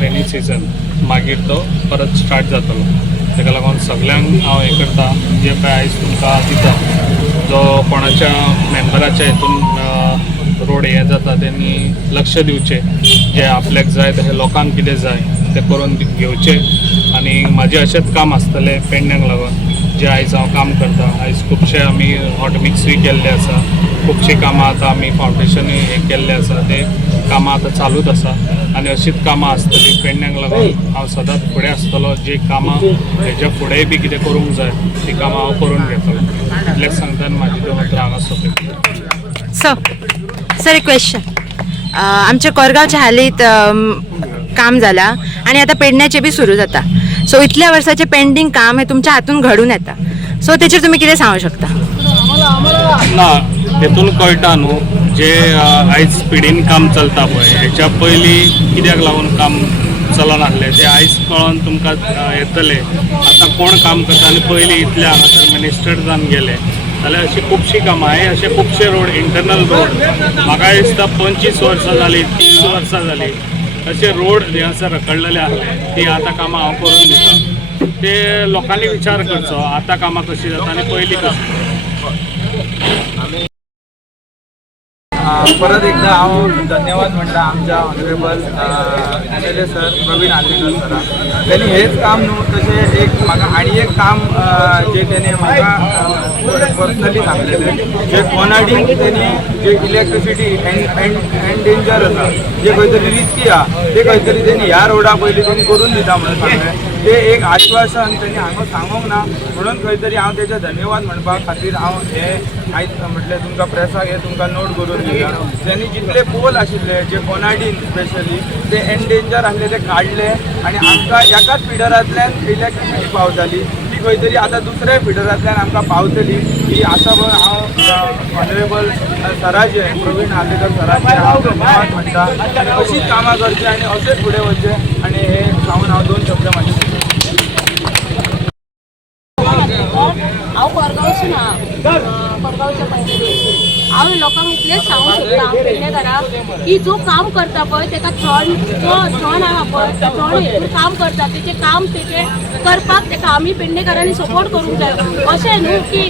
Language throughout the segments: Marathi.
रेनी सीजन मागीर तो परत स्टार्ट जातलो। ताका लागून सगळ्यांक हांव हें करता जे पळय आयज तुमकां दिता जो कोणाच्या मेंबराच्या हितून रोड हे जाता त्यांनी लक्ष दिवचें, जे आपल्याक जाय तशें लोकांक कितें जाय ते करून घेवचें। आनी म्हाजें अशेंच काम आसतलें पेडण्यांक लागून जे आयज हांव काम करता। आयज खुबशे आमी हॉट मिक्सूय केल्ले आसा, खुबशीं कामां आतां आमी फावंडेशनूय हें केल्लें आसा, ते कामां आतां चालूच आसा आनी अशीच कामां आसतलीं पेडण्यांक लागून हांव सदांच फुडें आसतलो। जी कामां हेज्या फुडेंय बी कितें करूंक जाय ती कामां हांव करून घेतलो। इतलेंच सांगता आनी म्हाजी 2 उतरां हांगा सोंपयता। सर एक क्वेश्चन, आमच्या कोरगांवच्या हालींत काम जालां आनी आतां पेडण्याचें बी सुरू जाता। सो इतल्या वर्साचें पेंडींग काम हें तुमच्या हातून घडून येता, सो तेचेर तुमी कितें सांगूंक शकता? ना, तेतून कळटा न्हू जे आयज स्पिडीन काम चलता पळय हेच्या पयलीं कित्याक लागून काम चलनासलें तें आयज कळोन तुमकां येतलें। आतां कोण काम करता आनी पयलीं इतले हांगासर मिनिस्टर जावन गेले जाल्यार अशी खुबशीं कामां अशे खुबशे रोड इंटरनल रोड म्हाका दिसता 25 वर्सां जालीं, 30 वर्सां जालीं अशे रोड जे आसा रखडलेले आहले ती आतां कामां हांव करून दिता। ते लोकांनी विचार करचो आतां कामां कशीं जाता आनी पयलीं कशीं। परत एकदा हांव धन्यवाद म्हणटा आमच्या honourable MLA sir Praveen Arlekar सराक। त्यांनी हेच काम न्हू तशें एक म्हाका आनी एक काम जे तेणे म्हाका पर्सनली सांगलेलें, जे कोनाडीन तेणी जे इलेक्ट्रिसिटी एंडेंजर आसा जे खंय तरी रिस्की आहा ते खंय तरी तेणी ह्या रोडा पयलीं तेणी करून दिता म्हणून सांगलें। ते एक आश्वासन तेणी हांगा सांगूंक ना म्हणून खंय तरी हांव तेचे धन्यवाद म्हणपा खातीर हांव हे आयज म्हटलें तुमकां प्रेसाक हे तुमकां नोट करून दिता। त्यांनी जितले पोल आशिल्ले जे कोनाडीन स्पेशली ते एंडेंजर आसले ते काडले आनी आमकां एकाच फिडरांतल्यान इलेक्ट्रिसिटी पावताली ती खंय तरी आतां दुसऱ्या फिडरांतल्यान आमकां पावतली ही आसा म्हणून हांव ऑनरेबल सराचे प्रवीण आर्लेकर सराचे हांव धन्यवाद म्हणटा। आनी अशीच कामां करचे आनी अशेंच फुडें वचचें आनी हे सांगून हांव 2 शब्द म्हाजे हांव कोरगांवसून कोरगांवच्या पंचायतीन हांव लोकांक इतलेंच सांगूंक सोदता हांव पेडणेकारांक की जो काम करता पळय ताका थंड आहा पळय थंड हेतून काम करता तेजें काम तेजें करपाक ताका आमी पेडणेकारांनी सपोर्ट करूंक जाय। अशें न्हू की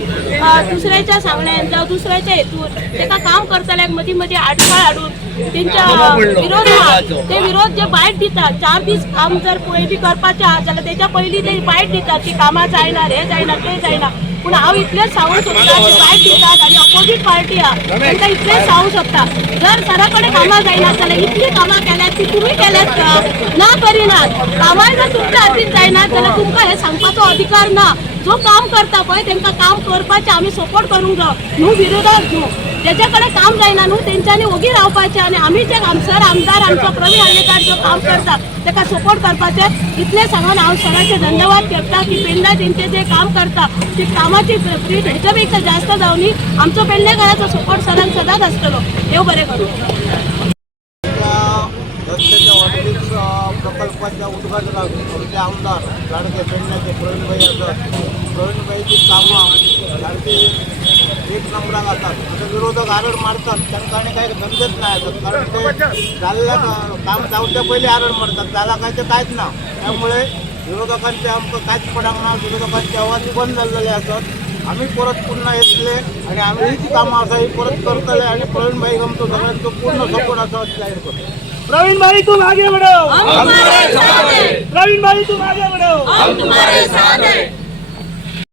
दुसऱ्याच्या सांगण्यान जावं दुसऱ्याच्या हेतून ताका काम करतल्याक मदीं मदीं आडखळ हाडून तेंच्या विरोध आहा ते विरोध जे बायट दितात 4 दीस काम जर पयलीं करपाचें आहा जाल्यार तेच्या पयलीं ते बायट दितात की कामां जायना हे जायना ते जायना। पूण हांव इतलेंच सांगूंक सोदता की बायट दितात आनी ऑपोजीट पार्टी आहा तांकां इतलेंच सांगूंक सोदता जर सरा कडेन कामां जायनात जाल्यार इतलीं कामां केल्यात ती तुमी केल्यात ना करिनात। कामां जर तुमच्या हातीन जायनात जाल्यार तुमकां हे सांगपाचो अधिकार ना। जो काम करता पळय तांकां काम करपाचें आमी सपोर्ट करूंक जाय न्हू विरोधात न्हू। जेच्या कडेन काम जायना न्हू तेंच्यांनी ओगी रावपाचें आनी आमी जे आमचो आमचो प्रवीण आर्लेकर जो काम करता ताका सपोर्ट करपाचें इतलें सांगून हांव सराचे धन्यवाद करता की पेडण्या तेंचें जें काम करता ती कामाची स्पीड हेच्या पेक्षा जास्त जावनी आमचो पेडणेकाराचो सपोर्ट सरांक सदांच आसतलो। देव बरें करूं। रस्त्याच्या ऑर्डिनन्स प्रकल्पाच्या उद्घाटनात आमदार लाडके पेडण्याचे प्रवीणभाई असतात। प्रवीणभाईची कामं सारखी 1 नंबराक असतात। आता विरोधक आरड मारतात त्यांना काही धंदेच नाही असत कारण ते चालल्या काम जाऊच्या पहिले आरड मारतात त्याला काय ते काहीच ना। त्यामुळे विरोधकांचे आमचं काहीच पडणार ना, विरोधकांची आवाज बंद झालेले असतात। आम्ही परत पुन्हा येतले आणि आम्ही ही जी कामं असा ही परत करतले आणि प्रवीणभाई आमचं सगळ्यांचं पूर्ण सपोर्ट असा जाहीर करतो। प्रवीण भाई तुम आगे बढ़ो, प्रवीण भाई तुम आगे बढ़ो, हम तुम्हारे साथ हैं।